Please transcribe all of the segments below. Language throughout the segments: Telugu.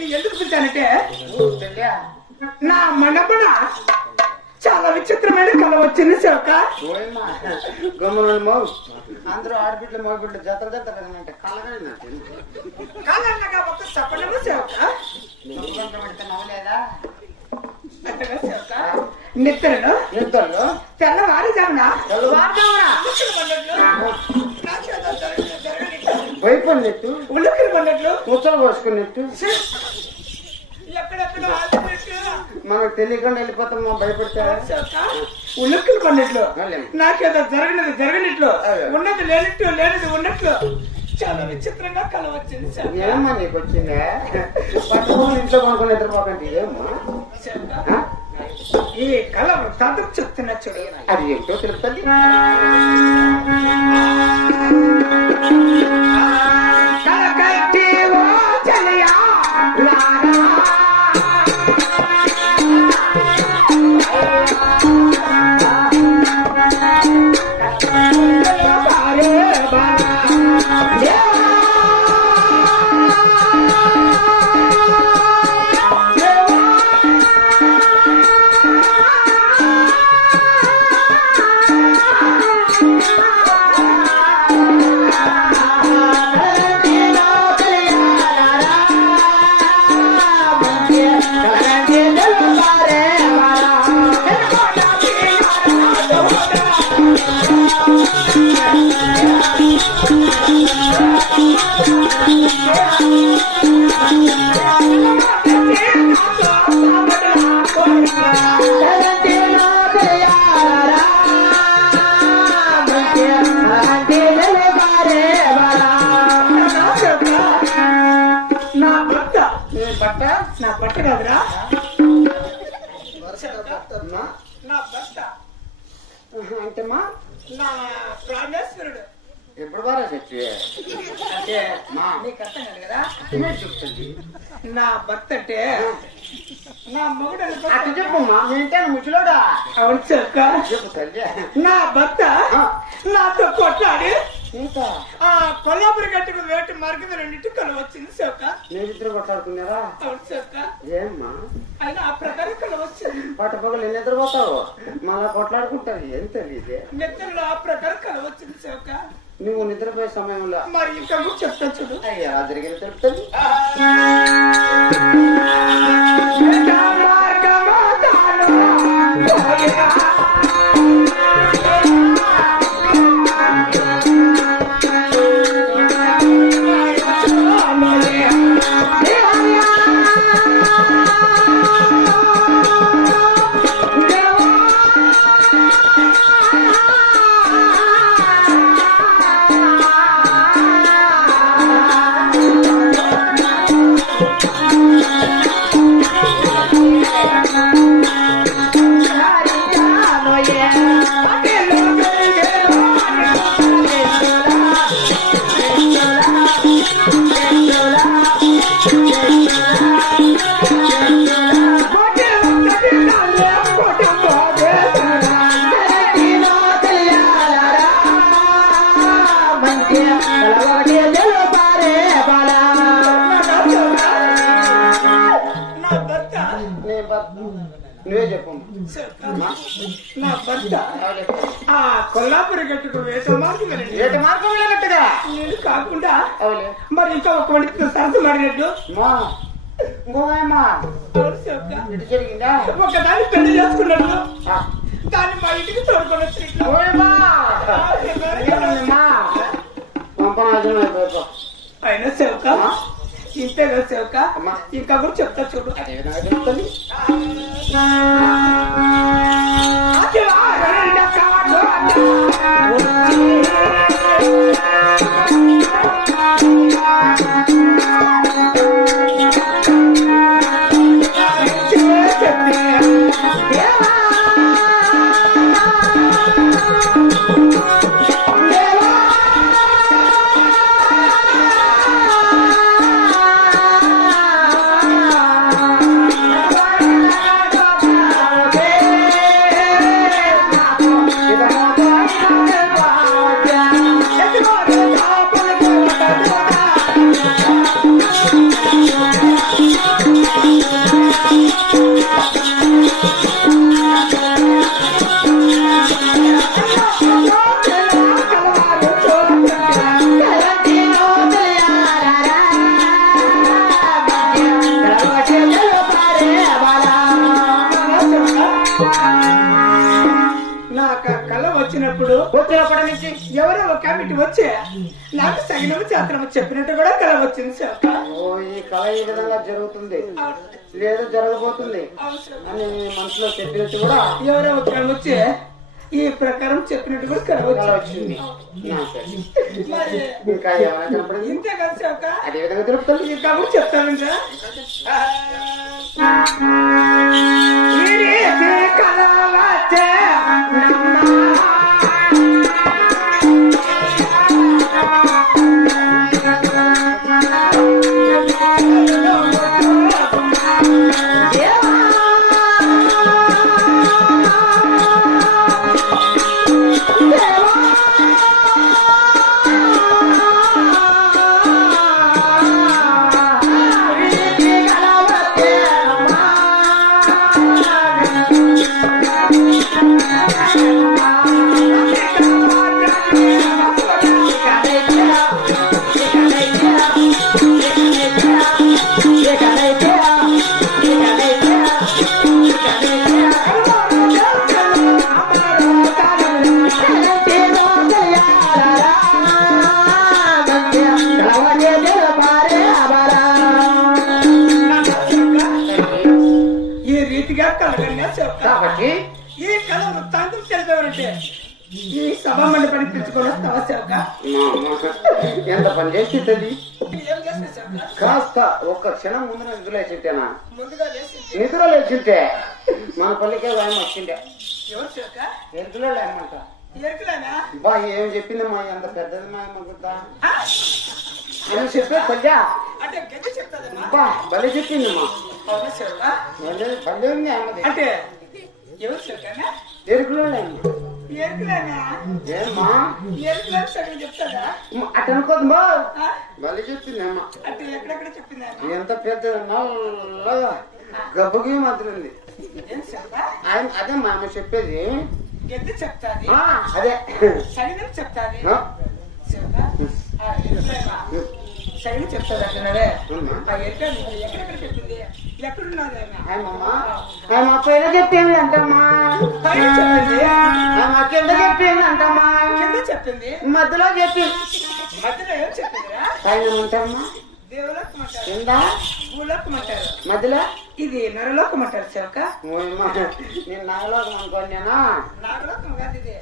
నిన్ను ఎందుకు పిలిచానంటే నా మండపన చాలా విచిత్రమైన కళ వచ్చింది సేవక. గమ్మున అందరూ ఆడబిడ్డలు మగబిడ్డలు జతలు జతలంటే కాదన్నగా ఒక సపనము సేవక. నవ్వలేదా నిద్రలు నిద్రలు తెల్లవారుజామున భయపడినట్టు ఉలుకులు పడినట్లు ముచ్చలు పోసుకున్నట్టు ఎక్కడెక్కడ మనకు తెలియకుండా వెళ్ళిపోతాం భయపడతా ఉలుక్కులు పడినట్లు నాకేదో జరగనట్లు ఉన్నది లేనిది ఉన్నట్లు చాలా విచిత్రంగా కళ వచ్చింది. ఏమమ్మా నీకు వచ్చిందే పట్టుకుని ఇంట్లో కొనుక్కొని నిద్రపోకండి ఏమ్మా ఈ కళ వృత్తాంతం చెప్తున్నా చూడు. అది ఏంటో తెలుస్తుంది. నా భర్త కాదురా, నా భర్త అంటేమా నా ప్రాణేశ్వరుడు. ఎప్పుడు బాగా చెప్పి అంటే నీకు అర్థం కాదు కదా. చెప్తుంది నా భర్త అంటే నా మొగుడు అట్లా చెప్పమ్మా ఏంటని ముచ్చులోడా. అవును చెక్క. చెప్పు తల్లి. నా భర్త నాతో కొట్లాడి ఇంకా కొల్లాపురి గట్టుకు వేటి మార్గం రెండింటి కళ వచ్చింది చెక్క. మీరిద్దరు కొట్లాడుకున్నారా? అవును చెక్క. ఏమ్మా అయినా ఆ ప్రకారం కళ వచ్చింది. పట్టపగలు ఎన్ని నిద్రపోతావు మళ్ళా కొట్లాడుకుంటారు ఏం తెలియదే. నిద్రలో ఆ ప్రకారం కళ వచ్చింది చెక్క. నువ్వు నిద్రపోయే సమయంలో మరి ఇంకా చెప్తా చూడు. అయ్యా జరిగిన తెలుపుతుంది. నువ్వే చెప్పు. నా భర్త ఆ కొల్లాపురి గట్టుకు వేట మార్గం లేనట్టుగా నేను కాకుండా మరి ఇంకా ఒక మనిషితో సరస్సు మాడినట్టు జరిగిందా? ఒకదాన్ని పెళ్లి చేసుకున్నట్టు దాన్ని మా ఇంటికి తోడుకొని వచ్చినట్టు. అయినా సేవక ఇంతేగా సేవక ఇంకా కూడా చెప్తా చూడు. నుంచి ఎవరో ఒక కమిటీ వచ్చి నాకు సగినము చేతనము చెప్పినట్టు కూడా కళ వచ్చింది శివక. ఓ ఈ కళ ఈ విధంగా జరుగుతుంది లేదా జరగబోతుంది అని మనసులో చెప్పినట్టు కూడా ఎవరో ఒక వచ్చి ఈ ప్రకారం చెప్పినట్టు కూడా కళ వచ్చింది. మరి ఇంకా ఏమైనా కనపడింది? ఇంతే కదా శివక. అదే విధంగా తెలుపుతుంది. ఇంకా కూడా చెప్తాను కళ వచ్చే కాబట్టి ఈ కళ వృత్తాంతం తెలిపేవారంటే ఈ సభ మండపాన్ని పిలుచుకోవడం వస్తావా శివక? ఎంత పని చేసి తల్లి ఏం చేస్తా శివక? కాస్త ఒక్క క్షణం ముందు నిద్ర లేచింటేనా? ముందుగా లేచి నిద్ర లేచింటే మన పల్లికే భయం వచ్చిండే. ఎవరు శివక? ఎరుకులో లేమంట. ఎరుకులేనా? బా ఏం చెప్పింది మా ఎంత పెద్దది మా అమ్మగుద్దా అని చెప్పే పల్లె అంటే గది చెప్తాదమ్మా. బా బలి చెప్పింది మా అవునా శివక? పల్లె ఉంది అమ్మది. అంటే ఎవరు శివకనా? ఎరుకులో లేమ్మా. ఎరుకులేనా? ఏమ్మా ఎరుకులే సగం చెప్తాదా? అటు అనుకోదు బా ఆ? బలి చెప్పింది అమ్మ. అంటే ఎక్కడెక్కడ చెప్పిందా? ఎంత పెద్ద నల్లగా గబ్బుకి మాత్రం ఉంది. ఏం శివక? ఆయన అదే మా అమ్మ చెప్పేది. గది చెప్తాది, అదే సగినం చెప్తాది ఆ? శివక. ఆ ఎరుకులేనా? సగినం చెప్తాది అంటున్నాడే. ఆ ఎరుక ఎక్కడెక్కడ చెప్పింది? ఎక్కడున్నది ఆయన? ఆయన పైన చెప్పింది అంటమ్మా. పైన చెప్పింది, ఆమె కింద చెప్పింది అంటమ్మా. కింద చెప్పింది, మధ్యలో చెప్పింది. మధ్యలో ఏం చెప్పిందిరా? పైన ఉంటామ్మా, దేవలోకం అంటారు, కింద భూలోకం అంటారు, మధ్యలో ఇది నరలోకం అంటారు శివక. ఓయమ్మా, నేను నాగలోకం అనుకోని నేనా? నాగలోకం కాదు ఇది,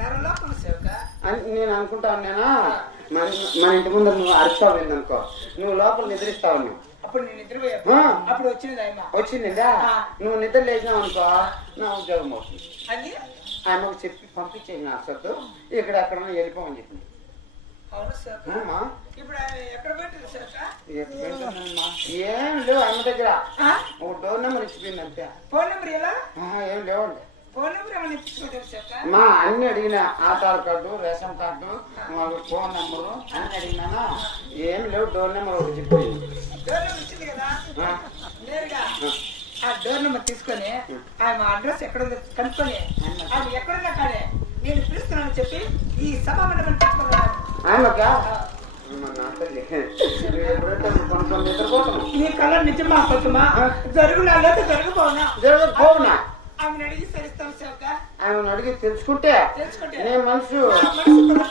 నరలోకం శివక. నేను అనుకుంటాను నేనా? మన ఇంటి ముందు నువ్వు అరుస్తావు అనుకో, నువ్వు లోపల నిద్రిస్తావు. నువ్వు అప్పుడు నేను నిద్రపోయా, అప్పుడు వచ్చింది ఆయన. వచ్చిందిందా? నువ్వు నిద్ర లేచినావు అనుకో, నా ఉద్యోగం అవుతుంది. అది ఆమెకు చెప్పి పంపించేది నా సొత్తు ఇక్కడ అక్కడ వెళ్ళిపోమని చెప్పింది. అవును శివక. ఇప్పుడు ఆయన ఎక్కడ పెట్టింది శివక? ఏం లేవు అమ్మ దగ్గర. ఒక డోర్ నెంబర్ ఇచ్చిపోయింది అంతే. ఫోన్ నెంబర్ ఎలా? ఏం లేవండి. ఫోన్ నెంబర్ ఏమైనా ఇచ్చుకుంటారు శివక? మా అన్ని అడిగిన, Aadhaar card, ration card, phone number అన్ని అడిగినానా, ఏం లేవు. డోర్ నెంబర్ ఒకటి చెప్పింది. డోర్ నెంబర్ ఇచ్చింది కదా, నేరుగా ఆ డోర్ నెంబర్ తీసుకొని ఆయన అడ్రస్ ఎక్కడ ఉందో కనుక్కొని ఆయన ఎక్కడున్నా కానీ నేను పిలుస్తున్నానని చెప్పి ఈ సభ మండపం తెచ్చుకున్నాను. ఆమెకా నిద్రపోతాను. నీ కళ నిజమా అబద్ధమా? జరుగునా లేదా జరగబోనా? జరగకపోవునా? ఆమెను అడిగి సరిస్తాం శివక. ఆమెను అడిగి తెలుసుకుంటే నేను మనసు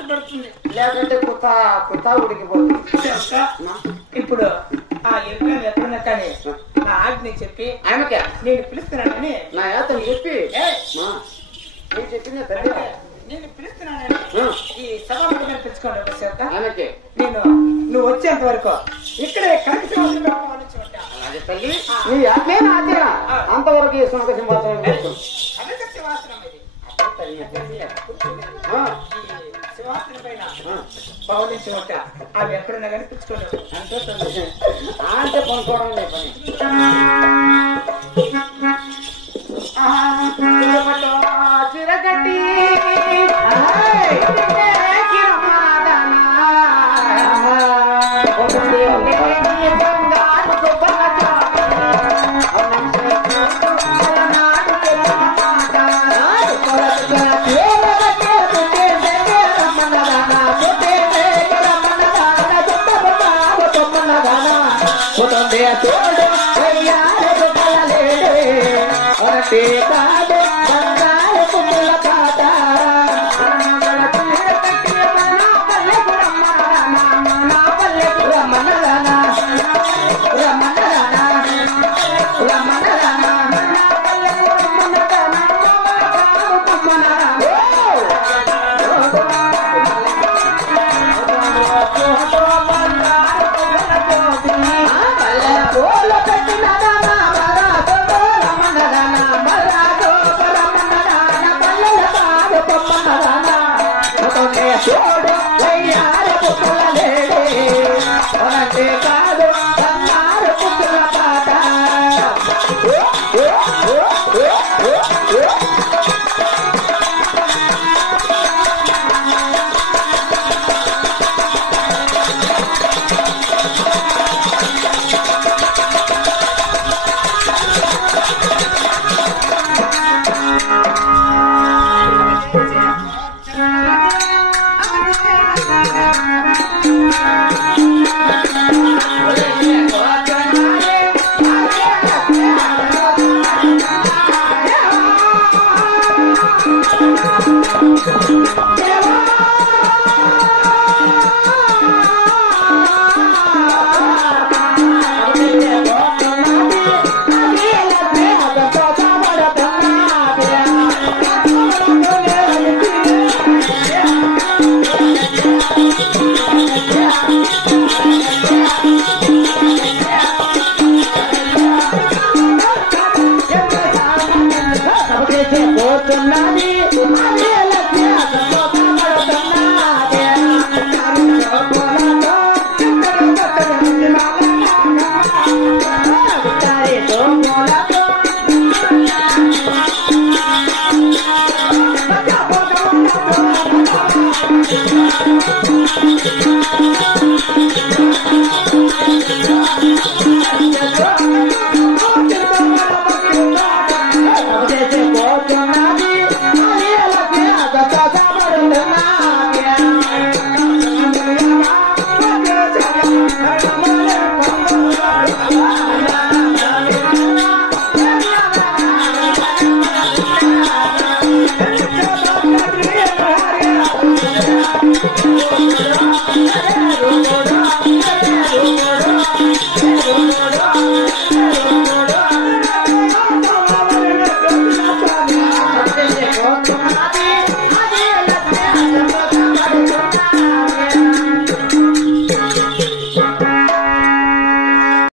పడుతుంది, లేకుంటే కొత్త ఉడికిపోతుంది శివక. ఇప్పుడు ఆ ఎరుకలు ఎక్కడున్నా కానీ నా ఆజ్ఞ చెప్పి ఆమెకే నేను పిలుస్తున్నానని, నా యాతను చెప్పి నేను చెప్పిందే తల్లి, నేను పిలుస్తున్నానని ఈ సభ మండపం తెచ్చుకోండి శివక. ఆమెకే నేను నువ్వు వచ్చేంత వరకు ఇక్కడే కనక అదే తల్లి, నీ ఆజ్ఞే నా ఆజ్ఞ. అంతవరకు ఈ సునక సింహాసనం సింహాసనం ఇది. తల్లి ఈ సింహాసనం పైన పౌలించి ఉంటా, అవి ఎక్కడున్నా కానీ పుచ్చుకోండి అంతే తల్లి. అంటే కొనుక్కోవడం లే పని. చిరగట్టి ఆ